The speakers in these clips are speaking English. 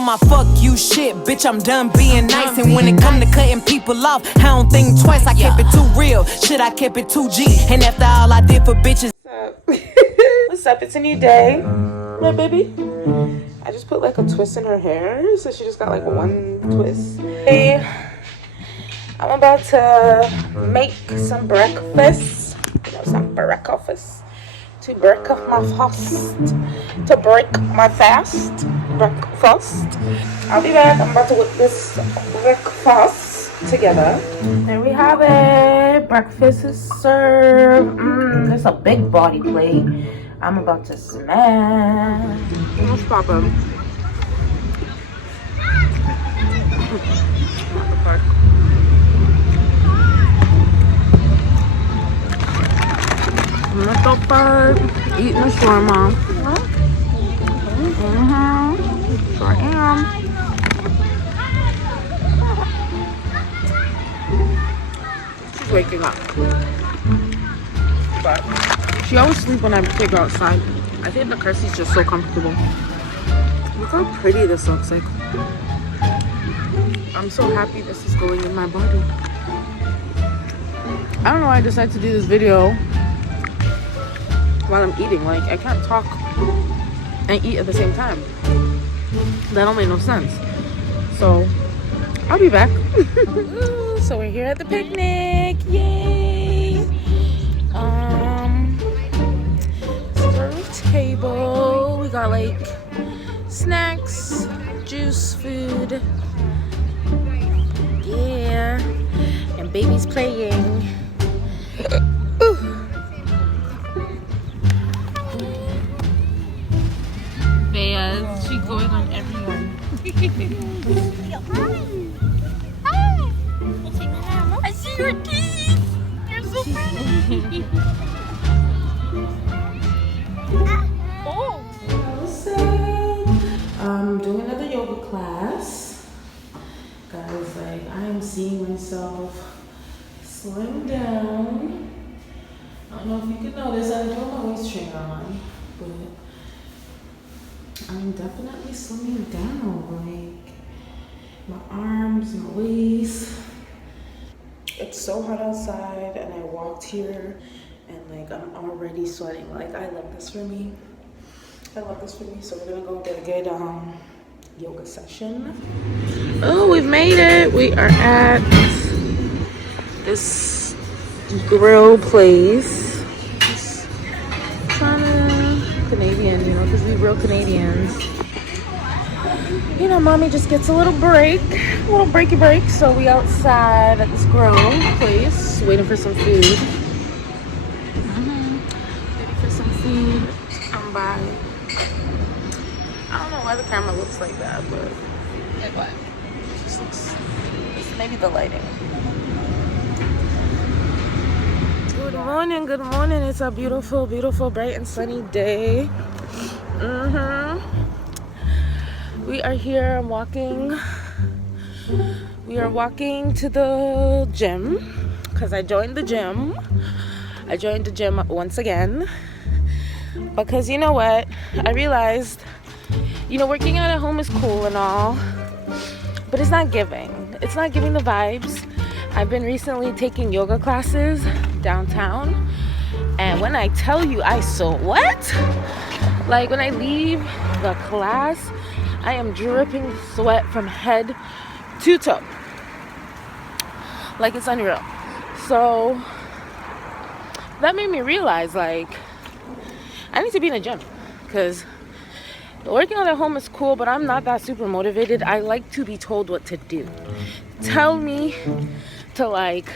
on my fuck you shit, bitch, I'm done being nice. And when it come to cutting people off, I don't think twice. I kept it too real, shit, I kept it 2G. And after all I did for bitches. What's up? It's a new day. My baby. I just put like a twist in her hair, so she just got like one twist. Hey, I'm about to make some breakfast. You know, some breakfast. To break my fast. To break my fast. Breakfast. I'll be back. I'm about to whip this breakfast together. There we have it. Breakfast is served. There's a big body plate. I'm about to smash. What's poppin'? Little bird eating a shawarma. Sure am. She's waking up. But she always sleeps when I take her outside. I think the Kirsty's just so comfortable. Look how pretty this looks like. I'm so happy this is going in my body. I don't know why I decided to do this video while I'm eating. Like, I can't talk and eat at the same time. That don't make no sense. So, I'll be back. So we're here at the picnic. Yay! This is our table. We got like snacks, juice, food. Yeah. And baby's playing. Bea, she's going on everyone. I see your teeth. You're so pretty. Oh. I'm doing another yoga class. Guys, like, I am seeing myself slim down. I don't know if you can notice, I don't have my waist trainer on, but I'm definitely slimming down. Like, my arms, my waist. It's so hot outside, and I walked here, and like, I'm already sweating. Like, I love this for me. I love this for me. So we're gonna go get a good yoga session. Oh, we've made it. We are at this grill place. It's kind of Canadian, you know, because we real Canadians. You know, mommy just gets a little break, a little breaky break. So we outside at this grill place, waiting for some food. Waiting for some food to come by. I don't know why the camera looks like that, but like what? It just looks, maybe the lighting. Good morning, good morning. It's a beautiful, beautiful, bright and sunny day. We are here, I'm walking. We are walking to the gym because I joined the gym. I joined the gym once again because you know what? I realized, you know, working out at home is cool and all, but it's not giving. It's not giving the vibes. I've been recently taking yoga classes downtown, and when I tell you I sweat, like when I leave the class, I am dripping sweat from head to toe. Like, it's unreal. So that made me realize, like, I need to be in a gym because working out at home is cool, but I'm not that super motivated. I like to be told what to do. Tell me to, like,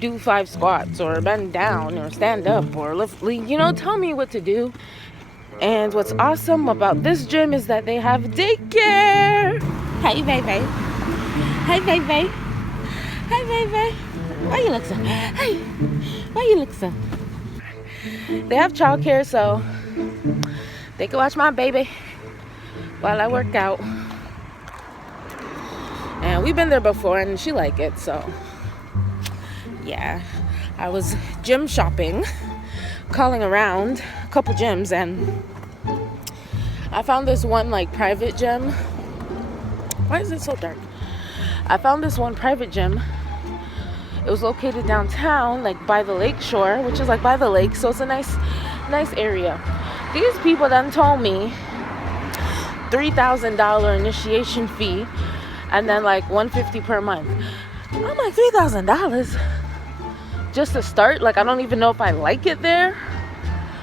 do 5 squats or bend down or stand up or lift, you know, tell me what to do. And what's awesome about this gym is that they have daycare. Hey, baby. Hey, baby. Hey, baby. Why you look so? Hey, why you look so? They have childcare, so they can watch my baby while I work out. And we've been there before, and she liked it, so yeah. I was gym shopping, calling around a couple gyms, and I found this one like private gym Why is it so dark? I found this one private gym. It was located downtown, like by the lake shore, which is like by the lake, so it's a nice area. These people then told me $3,000 initiation fee and then like $150 per month. I'm like, $3,000 just to start? Like, I don't even know if I like it there.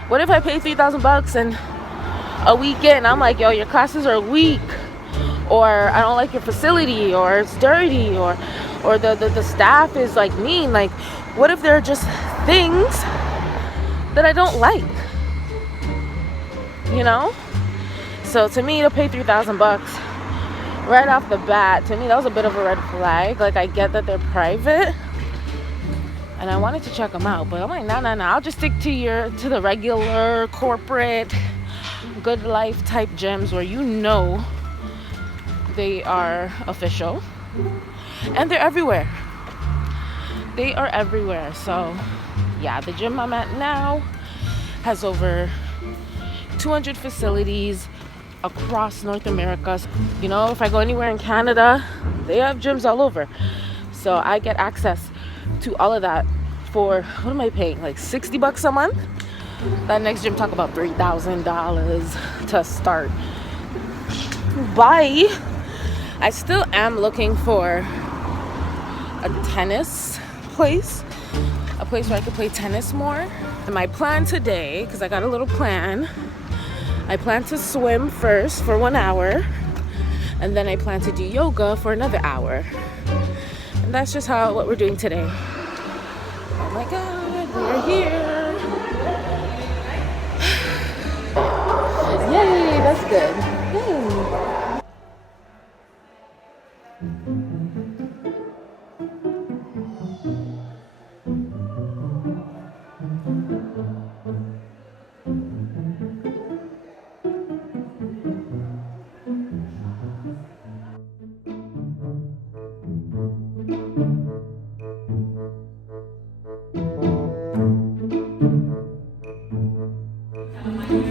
What if I pay $3,000 and a weekend I'm like, yo, your classes are weak, or I don't like your facility, or it's dirty, or the staff is like mean? Like, what if there are just things that I don't like, you know? So to me, to pay $3,000 right off the bat, to me that was a bit of a red flag. Like, I get that they're private and I wanted to check them out, but I'm like, nah, I'll just stick to the regular corporate good life type gyms where you know they are official and they're everywhere. They are everywhere. So yeah, the gym I'm at now has over 200 facilities across North America. You know, if I go anywhere in Canada, they have gyms all over. So I get access to all of that for, what am I paying? Like $60 a month? That next gym talk about $3,000 to start. Bye. I still am looking for a tennis place. A place where I could play tennis more. And my plan today, because I got a little plan, I plan to swim first for 1 hour, and then I plan to do yoga for another hour. And that's just what we're doing today. Oh my God, we're here. Yay, that's good. Yay.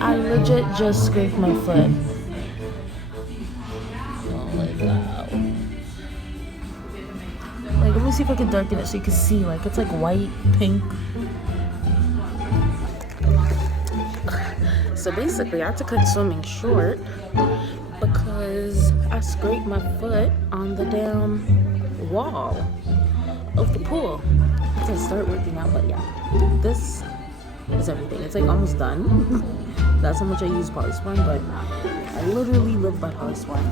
I legit just scraped my foot. Oh my God. Like, let me see if I can darken it so you can see. Like, it's like white, pink. So basically, I had to cut swimming short because I scraped my foot on the damn wall of the pool. I have to start working out, but yeah. This is everything. It's like almost done. That's how much I use Polysporin, but I literally live by Polysporin.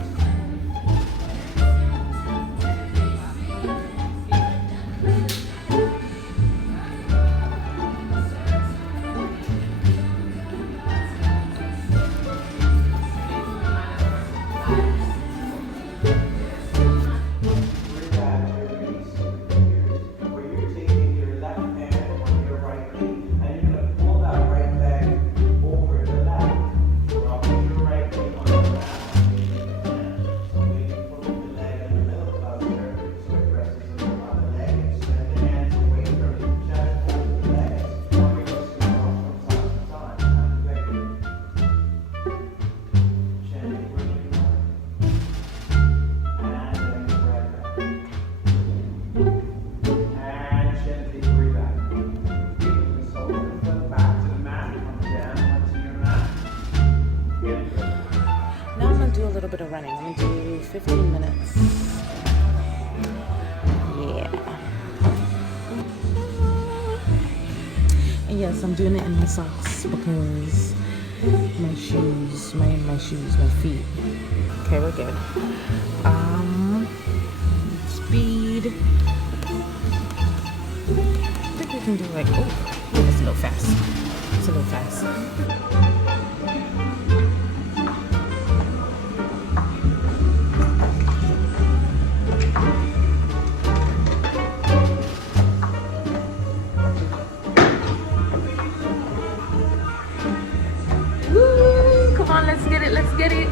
Bit of running. I'm gonna do 15 minutes. Yeah. And yes, I'm doing it in my socks because my feet. Okay, we're good. Speed. I think we can do like, oh, it's a little fast. It's a little fast. Let's get it.